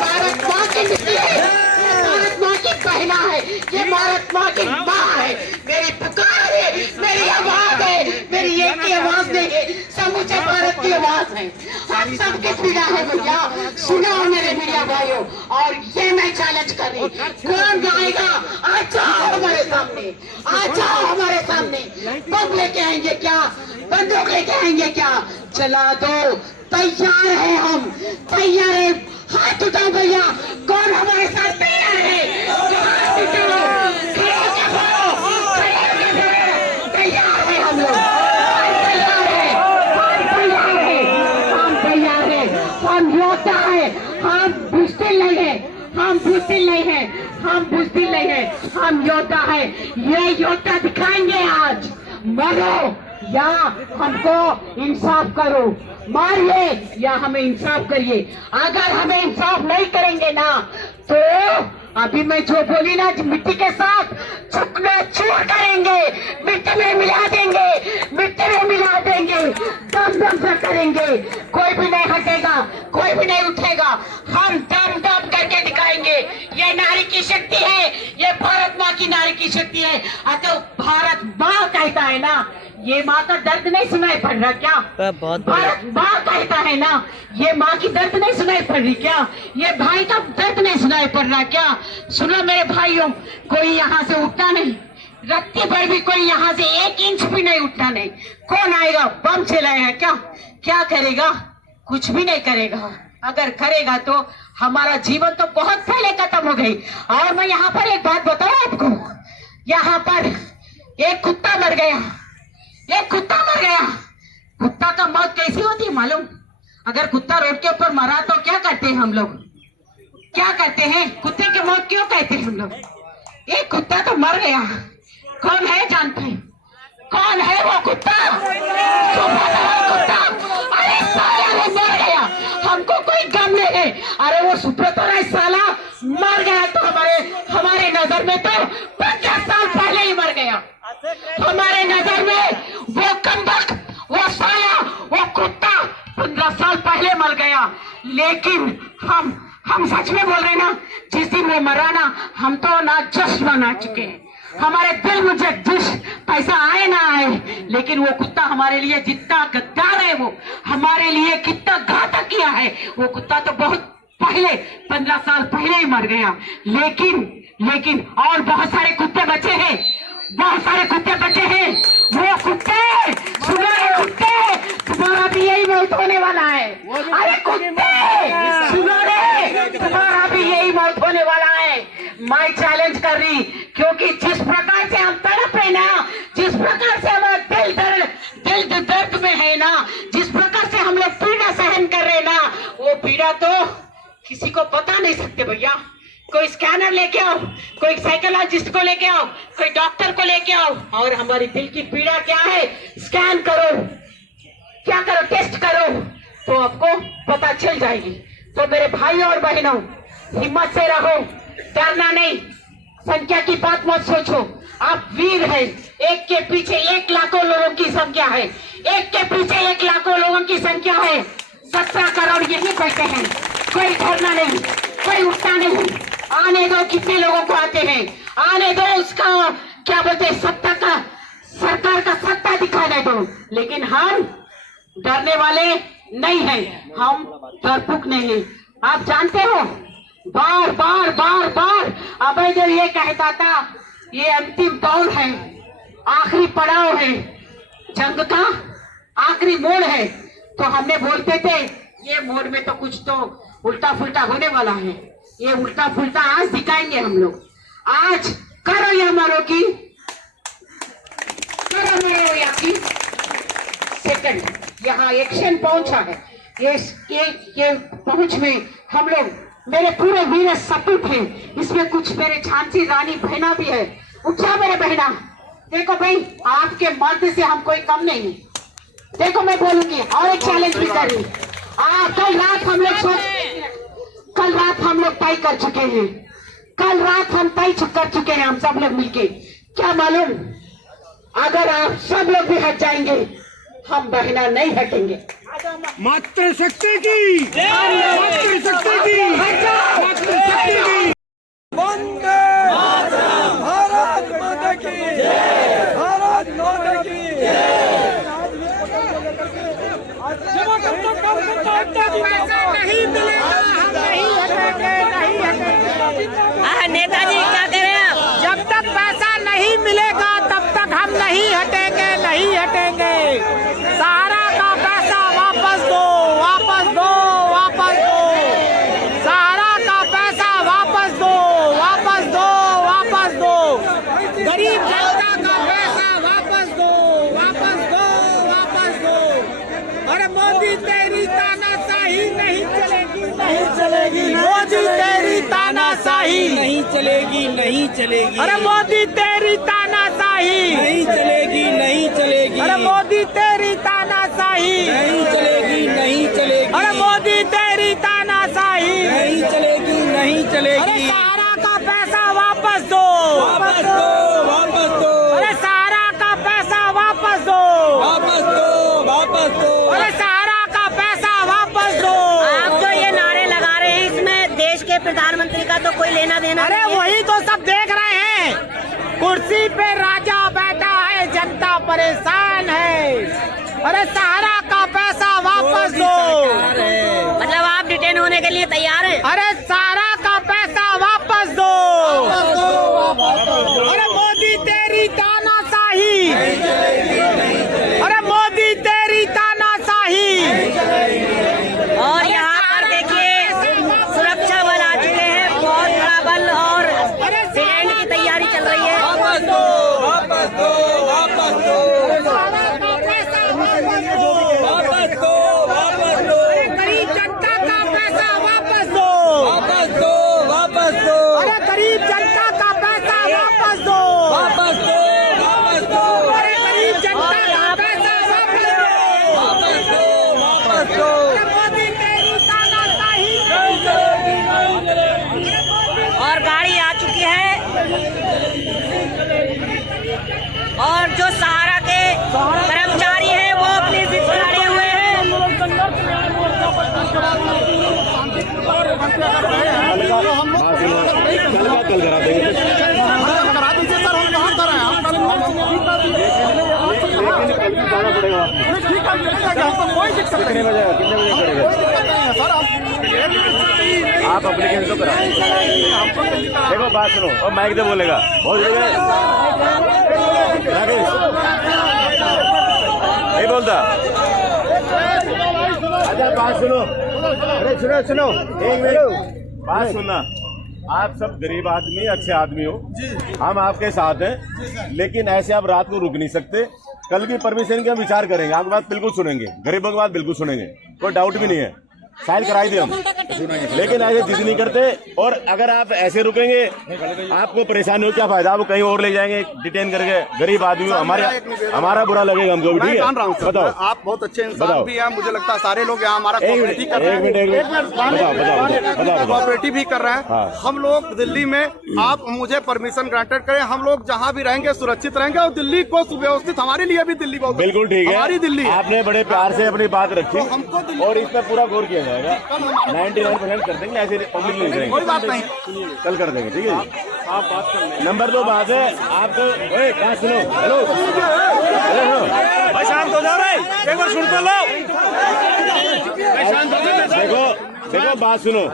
भारत माँ की बेटी है, भारत माँ की बहना है, ये भारत माँ की माँ है। मेरी पुकार है, मेरी आवाज है, मेरी एक ही आवाज नहीं है, समूचे भारत की आवाज है। आप सबके पीड़ा है भैया, सुनो मेरे मीडिया भाइयों। और ये मैं चैलेंज कर रही, कौन गाएगा? आ जाओ हमारे सामने, आ जाओ हमारे सामने। बम लेके आएंगे क्या? बंदूक लेके आएंगे क्या? चला दो, तैयार है हम, तैयार है। हाथ उठाओ भैया, कौन हमारे साथ तैयार है? हाथ उठाओ, खड़े होके बोलो, खड़े होके बोलो, तैयार है हम लोग, हम तैयार है, हम तैयार है, हम तैयार है, हम योद्धा है, हम बुज़दिल नहीं है, हम बुज़दिल नहीं है, हम बुज़दिल नहीं है, हम योद्धा है। ये योद्धा दिखाएंगे आज। मरो या हमको इंसाफ करो, मारिए या हमें इंसाफ करिए। अगर हमें इंसाफ नहीं करेंगे ना, तो अभी मैं जो बोली ना, मिट्टी के साथ चुकना चूर करेंगे, मिट्टी में मिला देंगे, मिट्टी में मिला देंगे, दम दम से करेंगे। कोई भी नहीं हटेगा, कोई भी नहीं उठेगा, हम दम दम करके दिखाएंगे। ये नारी की शक्ति है, ये भारत माँ की नारी की शक्ति है। अतः भारत माँ कहता है ना, ये माँ का दर्द नहीं सुनाई पड़ रहा क्या? भारत माँ कहता है ना, ये माँ की दर्द नहीं सुनाई पड़ रही क्या? ये भाई का दर्द नहीं सुनाई पड़ रहा क्या? सुनो मेरे भाइयों, कोई यहाँ से उठना नहीं, रत्ती भर भी कोई यहाँ से 1 इंच भी नहीं उठना नहीं। कौन आएगा? बम चलाएगा क्या? क्या करेगा? कुछ भी नहीं करेगा। अगर करेगा तो हमारा जीवन तो बहुत पहले खत्म हो गई। और मैं यहाँ पर एक बात बताऊं आपको, यहाँ पर एक कुत्ता मर गया, एक कुत्ता मर गया। कुत्ता का मौत कैसी होती है मालूम? अगर कुत्ता रोड के ऊपर मरा तो क्या करते हैं हम लोग? क्या करते हैं? कुत्ते की मौत क्यों कहते हैं हम लोग? एक कुत्ता तो मर गया, कौन है जानते हैं? कौन है वो कुत्ता? कुत्ता। अरे साला वो मर गया, हमको कोई गम नहीं है। अरे वो सुब्रत साला मर गया तो हमारे नजर में तो 50 साल पहले ही मर गया। हमारे नजर में वो कमबख्त, वो साला, वो कुत्ता 15 साल पहले मर गया। लेकिन हम सच में बोल रहे ना, जिस दिन वो मरा ना, हम तो ना जश्न मना चुके हैं। हमारे दिल में जिस पैसा आए ना आए, लेकिन वो कुत्ता हमारे लिए जितना गद्दार है, वो हमारे लिए कितना घातक किया है। वो कुत्ता तो बहुत पहले 15 साल पहले ही मर गया। लेकिन और बहुत सारे कुत्ते बचे हैं, बहुत सारे कुत्ते बचे हैं। वो कुत्ते, सुनो ये कुत्ते, तुम्हारा भी यही मौत होने वाला है। अरे कुत्ते सुनो रे, तुम्हारा भी यही मौत होने वाला है। मैं चैलेंज कर रही, क्योंकि जिस प्रकार से हम तड़प है ना, जिस प्रकार से हमारा दिल दर्द में है ना, जिस प्रकार से हम लोग पीड़ा सहन कर रहे ना, वो पीड़ा तो किसी को बता नहीं सकते भैया। कोई स्कैनर लेके आओ, कोई साइकोलॉजिस्ट को लेके आओ, कोई डॉक्टर को लेके आओ, और हमारी दिल की पीड़ा क्या है स्कैन करो, क्या करो, टेस्ट करो, तो आपको पता चल जाएगी। तो मेरे भाइयों और बहनों, हिम्मत से रहो, डरना नहीं, संख्या की बात मत सोचो। आप वीर हैं, एक के पीछे 1 लाखों लोगों की संख्या है, एक के पीछे 1 लाखों लोगों की संख्या है। 17 करोड़ यही बैठे हैं, कोई डरना नहीं, कोई उठना नहीं। आने दो, कितने लोगों को आते हैं, आने दो, उसका क्या बोलते हैं, सत्ता का, सरकार का सत्ता दिखाने दो। लेकिन हम डरने वाले नहीं हैं, हम डरपोक नहीं है। आप जानते हो, बार बार अभय देव ये कहता था, ये अंतिम दौर है, आखिरी पड़ाव है, जंग का आखिरी मोड़ है। तो हमने बोलते थे ये मोड़ में तो कुछ तो उल्टा फुल्टा होने वाला है, ये उल्टा फुल्टा आज दिखाएंगे हम लोग। आज करो या मरो की, करो मरो या की सेकंड यहाँ एक्शन पहुंचा है। ये पहुंच में हम लोग, मेरे पूरे वीर सपूत हैं, इसमें कुछ मेरे झांसी रानी बहना भी है। उठ जा मेरे बहना, देखो भाई, आपके मर्द से हम कोई कम नहीं है। देखो मैं बोलूंगी और एक चैलेंज भी कर रही। कल रात हम लोग तय कर चुके हैं, कल रात हम तय कर चुके हैं, हम सब लोग मिलके। क्या मालूम, अगर आप सब लोग भी हट जाएंगे, हम बहिना नहीं हटेंगे। मातृशक्ति की, मातृशक्ति की, मातृशक्ति की। वंदे भारत माता की जय, भारत माता की जय। नहीं मिलेगा, हम नहीं हटेंगे, नहीं हटेंगे। नेताजी क्या कह रहे हैं आप? जब तक पैसा नहीं मिलेगा तब तक हम नहीं हटेंगे, नहीं हटेंगे। सहारा का पैसा वापस दो, वापस दो, वापस दो। सहारा का पैसा वापस दो, वापस दो, वापस दो। गरीब जनता का पैसा वापस दो, वापस दो, वापस दो। अरे मोदी तेरी तानाशाही नहीं चलेगी, नहीं चलेगी। मोदी तेरी तानाशाही नहीं चलेगी, नहीं चलेगी, अरे मोदी तेरी तानाशाही नहीं चलेगी, नहीं चलेगी, अरे मोदी तेरी तानाशाही नहीं चलेगी, नहीं चलेगी, अरे मोदी तेरी तानाशाही नहीं चलेगी, नहीं अरे चलेगी। सहारा का पैसा वापस दो, वापस दो, वापस दो, अरे सहारा का पैसा वापस दो, वापस दो, वापस दो। अरे सहारा का पैसा वापस दो। आप जो ये नारे लगा रहे हैं, इसमें देश के प्रधानमंत्री का तो कोई लेना देना अरे नहीं है। वही तो सब देख रहे हैं। कुर्सी पे राजा बैठा है, जनता परेशान है। अरे सहारा का पैसा वापस दो। मतलब आप डिटेन होने के लिए तैयार हैं? अरे सहारा का पैसा वापस दो। अरे मोदी तेरी तानाशाही, अरे मोदी तेरी तानाशाही। और यहाँ पर देखिए सुरक्षा बल आ चुके हैं, बहुत बड़ा बल, और सीएम की तैयारी चल रही है। वापस दो, वापस दो, वापस दो, सहारा का पैसा वापस दो। वापस दो, वापस दो, गरीब जनता का पैसा वापस दो। वापस दो, वापस दो, अरे गरीब जनता का पैसा वापस दो। वापस दो, वापस दो, अरे गरीब जनता का पैसा वापस दो। वापस दो, वापस दो। अरे मोदी तेरी तानाशाही नहीं चलेगी, नहीं चलेगी। और गाड़ी आ चुकी है, और जो सहारा के कर्मचारी हैं वो अपनी जिद पर अड़े हुए हैं। कल करा देंगे। करा दीजिए सर, हम कहाँ कर रहे हैं? जाना पड़ेगा। ठीक है, चले जाएंगे, हमको कोई दिक्कत नहीं। कितने बजे कोई दिक्कत नहीं है सर, आप अप्लीकेशन तो करा। देखो बात सुनो, और माइक से बोलेगा बहुत राकेश नहीं बोलता। अच्छा बात सुनो, अरे सुनो सुनो, एक मिनट बात सुनना। आप सब गरीब आदमी, अच्छे आदमी हो, हम आपके साथ हैं, लेकिन ऐसे आप रात को रुक नहीं सकते। कल की परमिशन के हम विचार करेंगे, आपकी बात बिल्कुल सुनेंगे, गरीबों की बात बिल्कुल सुनेंगे, कोई डाउट भी नहीं है। शायद कराई दी हम, लेकिन ऐसे जिद नहीं करते। और अगर आप ऐसे रुकेंगे आपको परेशानी हो, क्या फायदा? आपको कहीं और ले जाएंगे डिटेन करके। गरीब आदमी हो, हमारा बुरा लगेगा हमको भी। ठीक है, बताओ। आप बहुत अच्छे इंसान भी हैं, मुझे लगता है सारे लोग यहाँ हमारा एक कोऑपरेटिव कर रहे हैं। मिनट बताओ। कोऑपरेटिव भी कर रहे हैं। हाँ। हम लोग दिल्ली में, आप मुझे परमिशन ग्रांटेड करें, हम लोग जहाँ भी रहेंगे सुरक्षित रहेंगे, और दिल्ली को सुव्यवस्थित, हमारे लिए भी दिल्ली बहुत बिल्कुल ठीक है, हमारी दिल्ली है। आपने बड़े प्यार से अपनी बात रखी, हमको दिल्ली और इस पर पूरा गौर किया जाएगा। 99% कर देंगे, ऐसे पब्लिक नहीं करेंगे। कोई बात नहीं, कल कर देंगे, ठीक है जी। आप बात कर। नंबर 2 बात है, आपको कहाँ सुनो, हेलो शांत हो जाओ रे, एक बार सुन तो लो। देखो बात सुनो,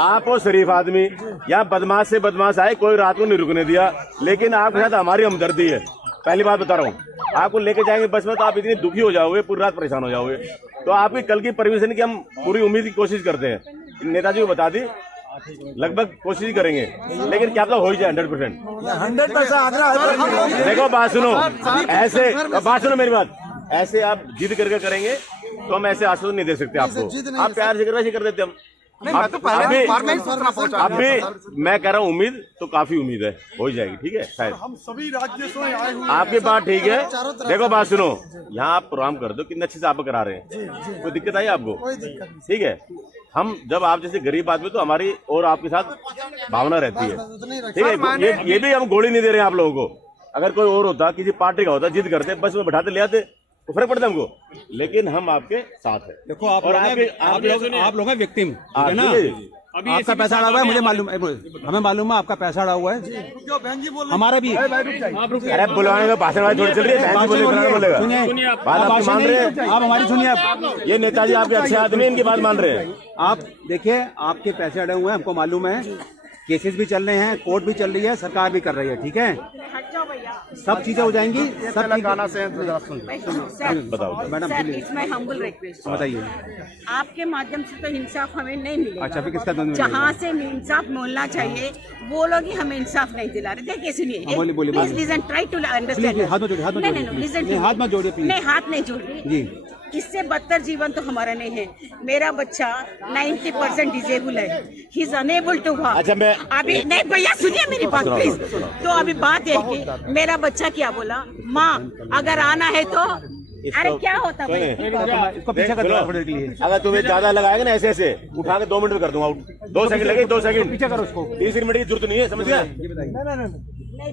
आप वो शरीफ आदमी, या बदमाश से बदमाश आए, कोई रात को नहीं रुकने दिया, लेकिन आपके साथ हमारी हमदर्दी है। पहली बात बता रहा हूँ, आपको लेके जाएंगे बस में तो आप इतनी दुखी हो जाओगे, पूरी रात परेशान हो जाओगे। तो आपकी कल की परमिशन की हम पूरी उम्मीद की कोशिश करते हैं। नेताजी को बता दी, लगभग कोशिश करेंगे, लेकिन क्या पता हो ही जाए 100%। 100% देखो बात सुनो, ऐसे बात सुनो मेरी बात, ऐसे आप जिद करके करेंगे तो हम ऐसे आश्वासन नहीं दे सकते आपको। आप प्यार से कर देते हम। मैं तो पहले ही सूचना पहुंचा अब भी मैं कह रहा हूँ, उम्मीद तो काफी उम्मीद है, हो जाएगी, ठीक है शायद। हम सभी राज्यों से आए हुए आपकी बात ठीक है। देखो बात सुनो, यहाँ आप प्रोग्राम कर दो, कितने अच्छे से आप करा रहे हैं, कोई दिक्कत आई आपको? ठीक है, हम जब आप जैसे गरीब आदमी, तो हमारी और आपके साथ भावना रहती है, ठीक है। ये भी हम गोली नहीं दे रहे हैं आप लोगों को। अगर कोई और होता, किसी पार्टी का होता, जिद करते, बस में बैठाते ले आते, तो फर्क पड़ता हमको। लेकिन हम आपके साथ हैं। देखो आप और आप लोग हैं विक्टिम, है ना? अभी आपका पैसा अड़ा हुआ है, मुझे मालूम है, हमें मालूम है आपका पैसा अड़ा हुआ है, हमारा भी। अरे बुलवाने का भाषण वाली थोड़ी चल रही है, बहन जी बोलेगा। सुनिए, बात आप मान रहे हैं, आप हमारी सुनिए। आप ये नेताजी आपके अच्छे आदमी, इनकी बात मान रहे हैं। आप देखिए, आपके पैसे अड़े हुए हैं, हमको मालूम है, केसेस भी चल रहे हैं, कोर्ट भी चल रही है, सरकार भी कर रही है, ठीक है, सब चीजें हो जाएंगी। सब तेलंगाना से बताओ madam sir, please it's my humble request. बताइए। आपके माध्यम से तो इंसाफ हमें नहीं मिलेगा। अच्छा, फिर किसका दोनों मिलेगा? जहाँ से इंसाफ मिलना चाहिए वो लोग ही हमें इंसाफ नहीं दिला रहे। देखिए सुनिए, बोलिए, बोलिए, प्लीज बोलिए। Listen, try to understand. हाथ में जोड़िए, हाथ में नहीं जोड़िए। नहीं लिसन, नहीं, हाथ मत जोड़िए, प्लीज। नहीं, हाथ नहीं जोड़ रही जी। इससे बदतर जीवन तो हमारा नहीं है। मेरा बच्चा 90% डिजेबल है, he is unable to walk. अच्छा, मैं अभी नहीं भैया, सुनिए मेरी बात प्लीज। तो अभी बात है कि मेरा बच्चा क्या बोला, माँ अगर आना है तो, अरे क्या होता भाई? इसको पीछे कर दो थोड़ी देर के लिए। अगर तुम्हें ज्यादा लगाएगा ना ऐसे ऐसे उठा के 2 मिनट में कर दूंगा आउट। 2 सेकंड लगे, 2 सेकंड, पीछे करो उसको। 30 मिनट की जरूरत नहीं है, समझ गया? ये बताइए। नहीं